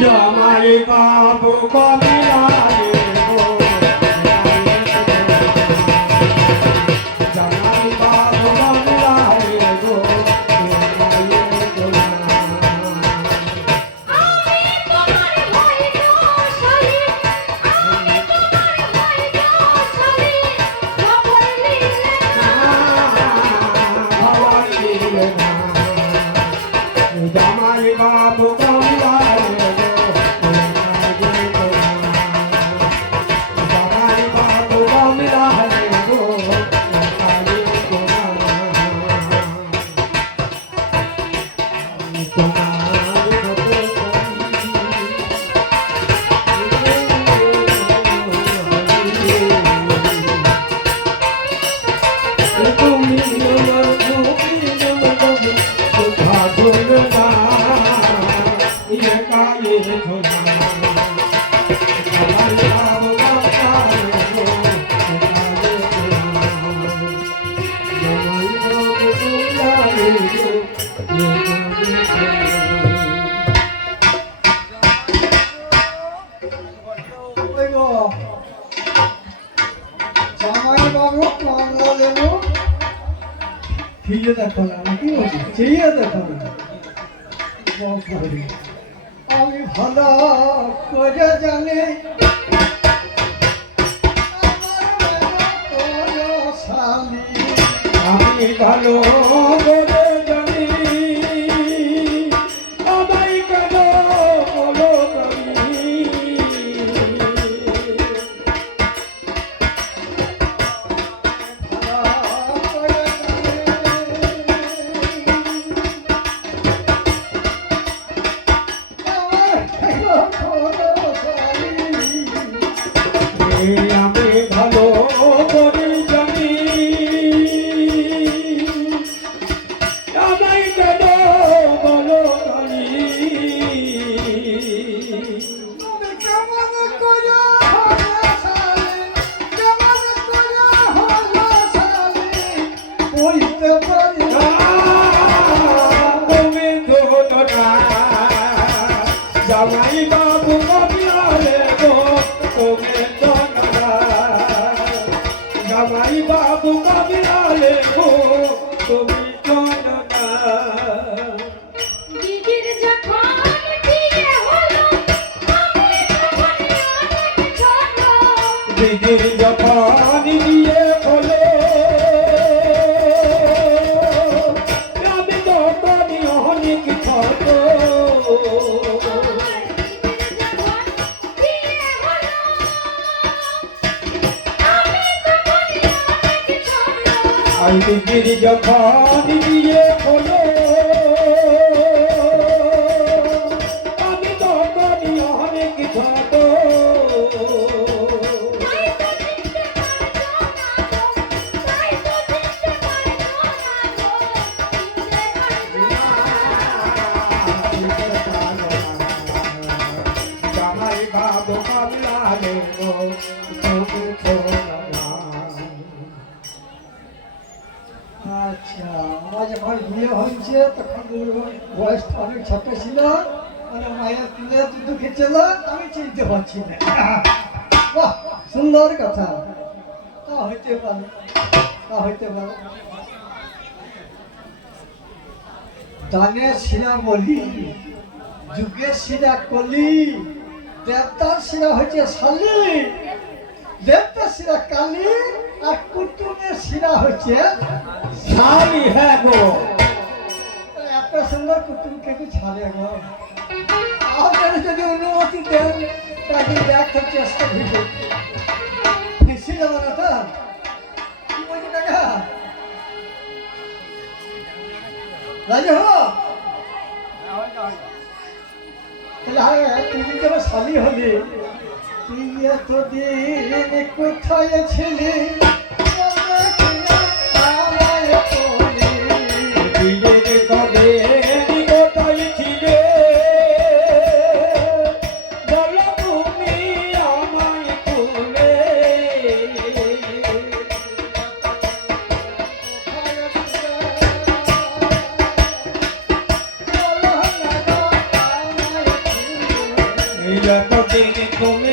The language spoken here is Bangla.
জামাই বাবু কবিলারে গো জামাই বাবু কবিলারে গো জামাই বাবু কবিলারে ফিরে দেখো না কি বলছি চেয়ে দেখো না আমি ভালো করে জানি আমি ভালো করে জানি আমায় কেন বলো আমি ভালো করে জানি আমায় কেন বলো কালি জামাই বাবু কবিলারে গো তুমি জামাই বাবু কবিলারে গো তুমি দিদির যখন বিয়ে হলো আমি তখন অনেক ছোট দিদির যখন বিয়ে হলো আমি তখন অনেক ছোট জামাই বাবু কবিলারে গো তুমি আচ্ছা আমার যখন বিয়ে হয়েছে তখন বয়সটা অনেক ছোট ছিল মানে মায়ের তুলে দুধ খেয়েছিল আমি চিনতে পারছি না বাহ সুন্দর কথা তা হইতে পারে তা হইতে পারে দানের শিরা বলি যুগের শিরা কলি দেবতার শিরা হয়েছে শালি দেবতার শিরা কালী আর কুটুমের শিরা হচ্ছে শালি হ্যাঁ গো এত সুন্দর কুটুমকে কি ছাড়ে গো আপনারা যদি অনুমতি দেন তাকে দেখার চেষ্টা ভিড়ে বেশি যাবো না তো কি বলছি টাকা রাজি হো তাহলে হ্যাঁ তুমি যেন শালি হলি তুই এতদিন কোথায় ছিলি দিন তুমি